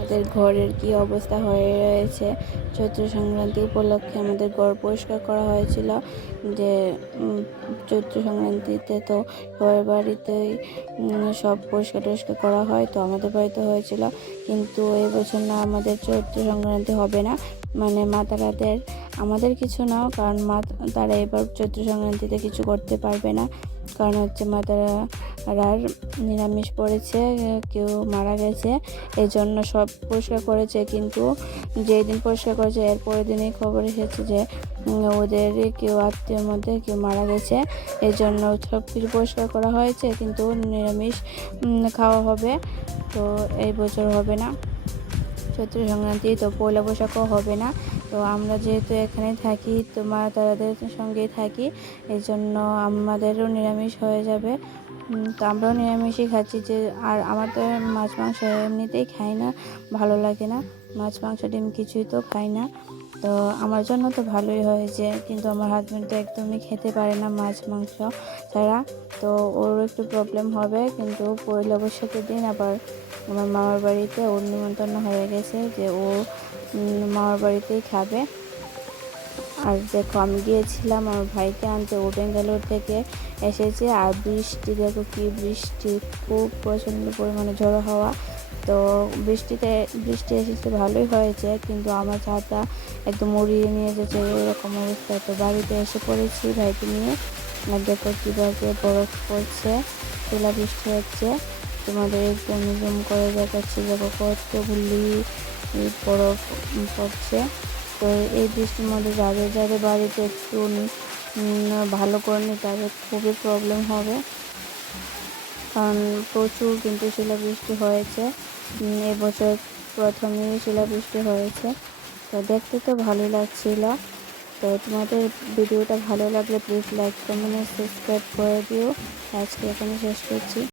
আমাদের ঘরের কি অবস্থা হয়ে রয়েছে। চৈত্র সংক্রান্তি উপলক্ষে আমাদের ঘর পরিষ্কার করা হয়েছিল, যে চৈত্র সংক্রান্তিতে তো সবার বাড়িতেই সব পরিষ্কার টরিষ্কার করা হয়, তো আমাদের বাড়িতে হয়েছিল। কিন্তু এবছর না, আমাদের চৈত্র সংক্রান্তি হবে না, মানে মা তারাদের, আমাদের কিছু না, কারণ মা তারা এবার চৈত্র সংক্রান্তিতে কিছু করতে পারবে না। কারণ হচ্ছে মা তারার নিরামিষ পড়েছে, কেউ মারা গেছে, এই জন্য সব পরিষ্কার করেছে। কিন্তু যেই দিন পরিষ্কার করেছে এর পরের দিনই খবর এসেছে যে ওদের কেউ আত্মীয়ের মধ্যে কেউ মারা গেছে, এই জন্য সব কিছু পরিষ্কার করা হয়েছে, কিন্তু নিরামিষ খাওয়া হবে। তো এই বছর হবে না চৈত্র সংক্রান্তি, তো পয়লা বৈশাখও হবে না। তো আমরা যেহেতু এখানে থাকি, তো মা তারাদের সঙ্গেই থাকি, এই জন্য আমাদেরও নিরামিষ হয়ে যাবে। তো আমরাও নিরামিষই খাচ্ছি। যে আর আমার তো মাছ মাংস এমনিতেই খাই না, ভালো লাগে না, মাছ মাংস ডিম কিছুই তো খাই না। তো আমার জন্য তো ভালোই হয়েছে, কিন্তু আমার হাজব্যান্ড তো একদমই খেতে পারে না মাছ মাংস ছাড়া, তো ওর একটু প্রবলেম হবে। কিন্তু পয়লা বৈশাখের দিন আবার আমার মামার বাড়িতে ওর নিমন্ত্রণ হয়ে গেছে, যে ও মামার বাড়িতেই খাবে। আর দেখো, আমি গিয়েছিলাম আমার ভাইকে আনতে, ও বেঙ্গালোর থেকে এসেছে। আর বৃষ্টি, দেখো কি বৃষ্টি, খুব প্রচণ্ড পরিমাণে ঝড়ো হাওয়া। তো বৃষ্টি এসেছে, ভালোই হয়েছে, কিন্তু আমার ছাতা একদম উড়িয়ে নিয়ে যেতে এরকম অবস্থা। তো বাড়িতে এসে পড়েছি ভাইকে নিয়ে। আর দেখো কীভাবে বরফ পড়ছে, শিলাবৃষ্টি হচ্ছে, তোমাদের একদম জুম করে দেখাচ্ছি। দেখো কতগুলি বরফ পড়ছে। তো এই বৃষ্টির মধ্যে যাদের বাড়িতে একটু ভালো করেনি তাদের খুবই প্রবলেম হবে, কারণ প্রচুর কিন্তু শিলাবৃষ্টি হয়েছে। এবছর প্রথমেই শিলাবৃষ্টি হয়েছে। তো দেখতে তো ভালোই লাগছিল। তো তোমাদের ভিডিওটা ভালো লাগলে প্লিজ লাইক কমেন্ট সাবস্ক্রাইব করে দিও। আজকে এখানে শেষ করছি।